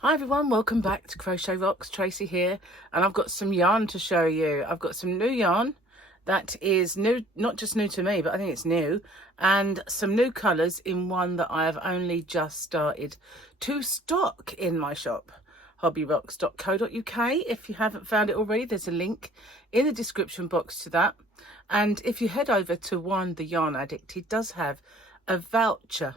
Hi everyone, welcome back to Crochet Rocks. Tracy here, and I've got some yarn to show you. I've got some new yarn that is new, not just new to me, but I think it's new, and some new colours in one that I have only just started to stock in my shop, hobbyrocks.co.uk. If you haven't found it already, there's a link in the description box to that. And if you head over to The Yarn Addict, he does have a voucher,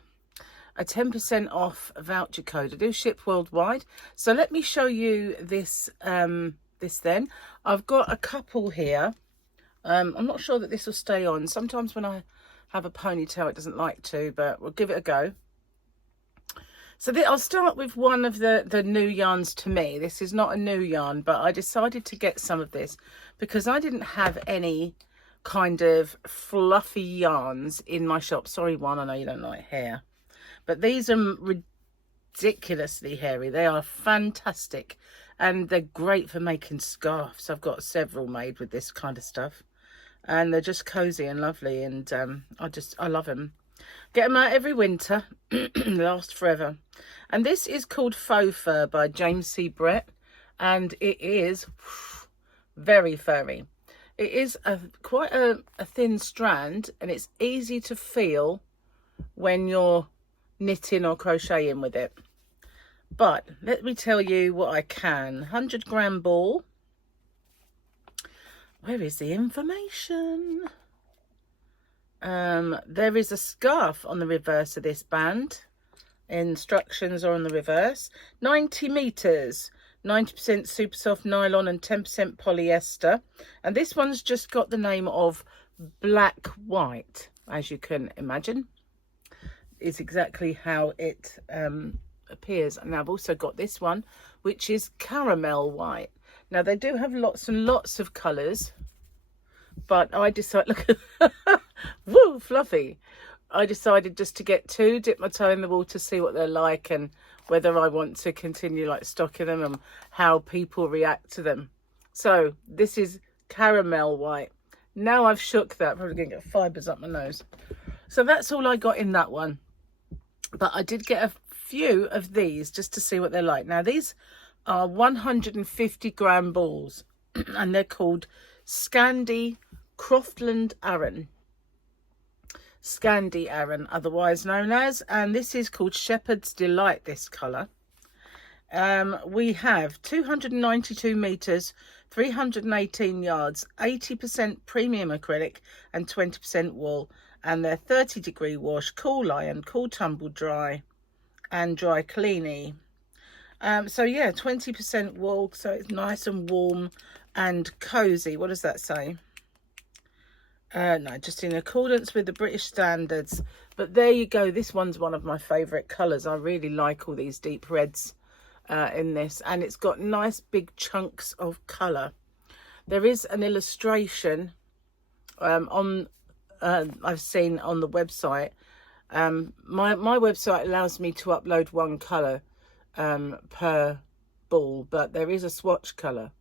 a 10% off voucher code. I do ship worldwide. So let me show you this then. I've got a couple here. I'm not sure that this will stay on. Sometimes when I have a ponytail it doesn't like to, but we'll give it a go. So I'll start with one of the new yarns to me. This is not a new yarn, but I decided to get some of this because I didn't have any kind of fluffy yarns in my shop. Sorry, One, I know you don't like hair. But these are ridiculously hairy. They are fantastic. And they're great for making scarves. I've got several made with this kind of stuff. And they're just cozy and lovely. And I love them. Get them out every winter. Last forever. And this is called Faux Fur by James C. Brett. And it is very furry. It is quite a thin strand. And it's easy to feel when you're knitting or crocheting with it. But let me tell you what I can. 100-gram ball. Where is the information? There is a scarf on the reverse of this band. Instructions are on the reverse. 90 meters, 90% super soft nylon and 10% polyester. And this one's just got the name of Black White, as you can imagine. Is exactly how it appears. And I've also got this one, which is caramel white. Now they do have lots and lots of colours, but I decided, look at woo, fluffy. I decided just to get two, dip my toe in the water, see what they're like and whether I want to continue like stocking them and how people react to them. So this is caramel white. Now I've shook that, probably gonna get fibres up my nose. So that's all I got in that one. But I did get a few of these just to see what they're like. Now, these are 150-gram balls, and they're called Scandi Croftland Aran. Scandi Aran, otherwise known as. And this is called Shepherd's Delight, this colour. We have 292 metres, 318 yards, 80% premium acrylic and 20% wool. And they're 30-degree wash, cool iron, cool tumble dry, and dry cleany. So yeah, 20% wool, so it's nice and warm and cozy. What does that say? No, just in accordance with the British standards. But there you go. This one's one of my favourite colours. I really like all these deep reds in this, and it's got nice big chunks of colour. There is an illustration I've seen on the website. My website allows me to upload one colour per ball, but there is a swatch colour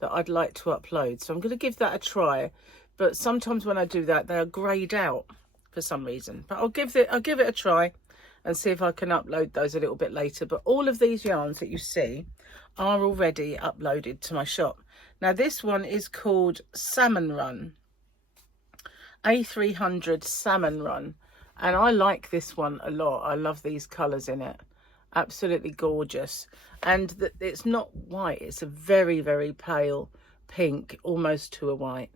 that I'd like to upload, so I'm going to give that a try. But sometimes when I do that, they are greyed out for some reason. But I'll give it a try and see if I can upload those a little bit later. But all of these yarns that you see are already uploaded to my shop. Now this one is called Salmon Run. A300 Salmon Run, and I like this one a lot. I love these colours in it, absolutely gorgeous. And it's not white, it's a very, very pale pink, almost to a white,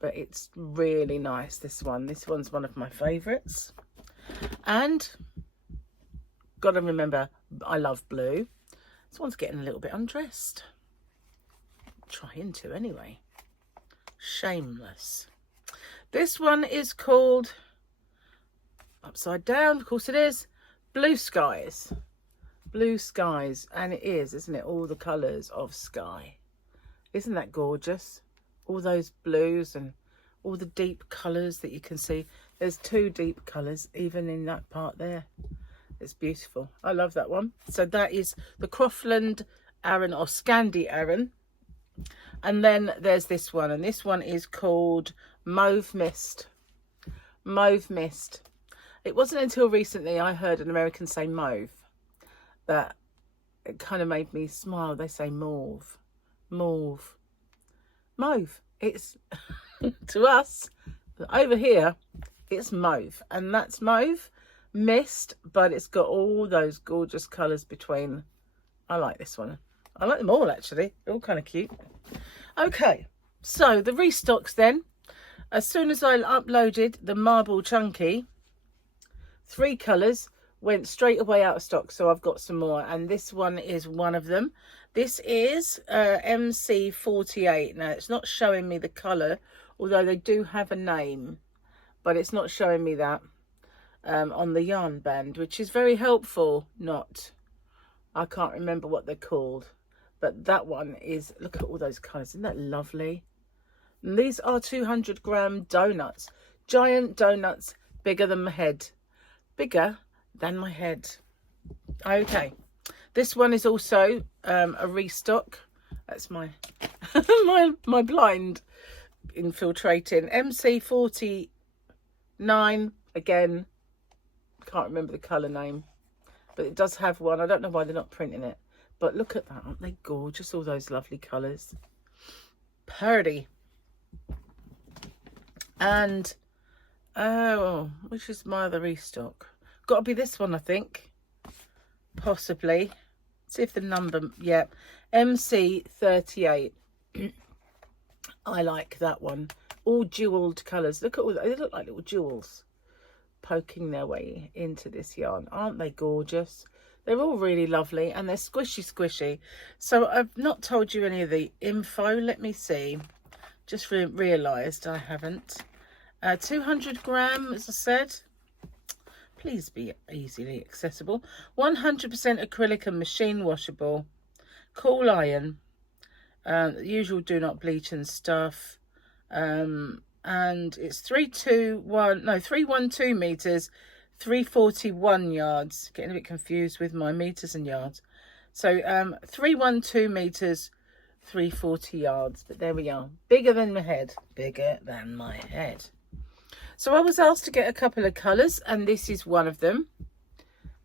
but it's really nice. This one's one of my favourites. And gotta remember, I love blue. This one's getting a little bit undressed. Trying to anyway. Shameless. This one is called, upside down, of course it is, Blue Skies. Blue Skies, and it is, isn't it? All the colours of sky. Isn't that gorgeous? All those blues and all the deep colours that you can see. There's two deep colours even in that part there. It's beautiful. I love that one. So that is the Croftland Aran, or Scandi Aran. And then there's this one, and this one is called Mauve Mist. Mauve Mist. It wasn't until recently I heard an American say mauve that it kind of made me smile. They say mauve, mauve, mauve. It's to us over here, it's mauve, and that's mauve mist, but it's got all those gorgeous colours between. I like this one. I like them all, actually. They're all kind of cute. Okay, so the restocks then. As soon as I uploaded the Marble Chunky, 3 colours went straight away out of stock. So I've got some more, and this one is one of them. This is MC48. Now, it's not showing me the colour, although they do have a name, but it's not showing me that on the yarn band, which is very helpful. I can't remember what they're called, but that one is, look at all those colours. Isn't that lovely? And these are 200-gram donuts, giant donuts, bigger than my head. Bigger than my head. Okay, this one is also a restock. That's my my blind infiltrating. MC49, again, can't remember the colour name, but it does have one. I don't know why they're not printing it, but look at that. Aren't they gorgeous? All those lovely colours. Purdy. And oh, which is my other restock? Got to be this one, I think. Possibly. See if the number, yeah, MC38. I like that one. All jeweled colours. Look at all that. They look like little jewels poking their way into this yarn. Aren't they gorgeous? They're all really lovely, and they're squishy. So I've not told you any of the info. Let me see. Just realised I haven't. 200 gram, as I said. Please be easily accessible. 100% acrylic and machine washable. Cool iron. Usual do not bleach and stuff. And it's 312 meters, 341 yards. Getting a bit confused with my meters and yards. So 312 meters, 340 yards. But there we are. Bigger than my head. Bigger than my head. So I was asked to get a couple of colours, and this is one of them.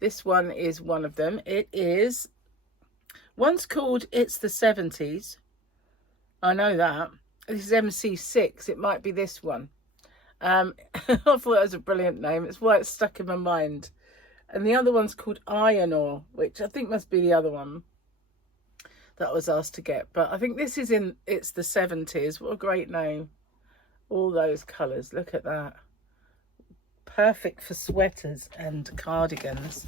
This one is one of them. It is, one's called It's the 70s. I know that. This is MC6. It might be this one. I thought it was a brilliant name. It's why it's stuck in my mind. And the other one's called Iron Ore, which I think must be the other one that I was asked to get. But I think this is in It's the 70s. What a great name. All those colours. Look at that. Perfect for sweaters and cardigans.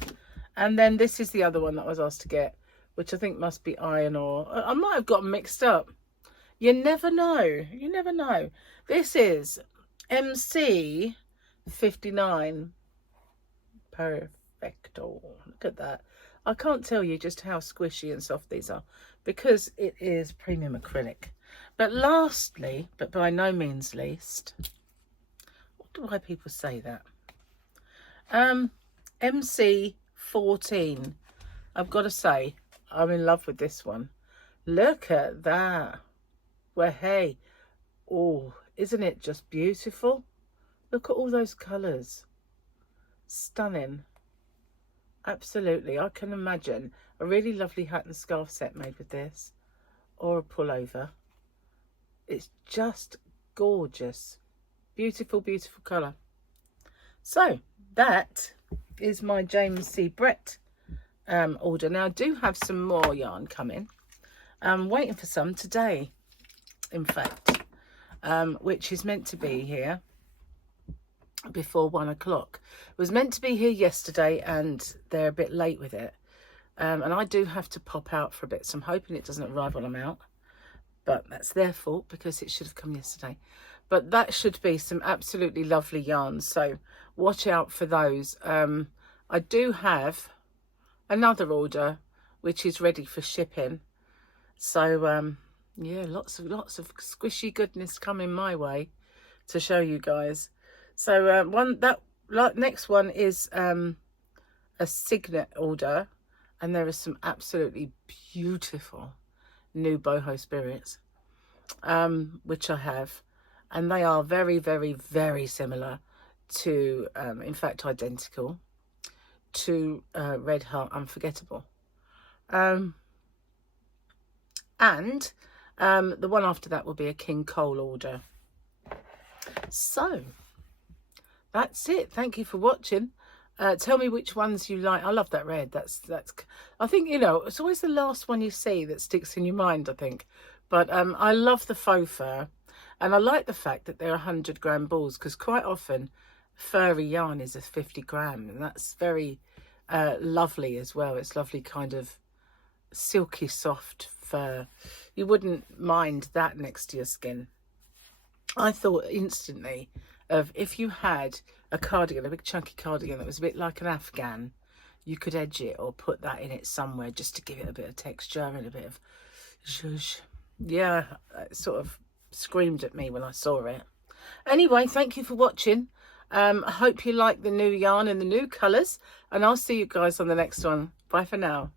And then this is the other one that I was asked to get, which I think must be Iron Ore. I might have got mixed up. You never know. You never know. This is MC59. Perfecto. Look at that. I can't tell you just how squishy and soft these are, because it is premium acrylic. But lastly, but by no means least, why people say that? MC14. I've got to say, I'm in love with this one. Look at that. Well, hey, oh, isn't it just beautiful? Look at all those colours. Stunning. Absolutely. I can imagine a really lovely hat and scarf set made with this, or a pullover. It's just gorgeous. Beautiful, beautiful colour. So that is my James C. Brett order. Now I do have some more yarn coming. I'm waiting for some today, in fact, which is meant to be here before 1 o'clock. It was meant to be here yesterday, and they're a bit late with it. And I do have to pop out for a bit, so I'm hoping it doesn't arrive while I'm out. But that's their fault, because it should have come yesterday. But that should be some absolutely lovely yarns, so watch out for those. I do have another order which is ready for shipping, so yeah, lots of squishy goodness coming my way to show you guys. So next one is a Signet order, and there are some absolutely beautiful new boho spirits, which I have, and they are very, very, very similar to, in fact identical to Red Heart Unforgettable. And the one after that will be a King Cole order. So that's it. Thank you for watching. Tell me which ones you like. I love that red. That's I think, you know, it's always the last one you see that sticks in your mind, I think. But I love the faux fur, and I like the fact that they're 100-gram balls, because quite often furry yarn is a 50-gram, and that's very lovely as well. It's lovely kind of silky soft fur. You wouldn't mind that next to your skin. I thought instantly of if you had a cardigan, a big chunky cardigan that was a bit like an Afghan, you could edge it or put that in it somewhere just to give it a bit of texture and a bit of zhuzh. Yeah, it sort of screamed at me when I saw it. Anyway, thank you for watching. I hope you like the new yarn and the new colours, and I'll see you guys on the next one. Bye for now.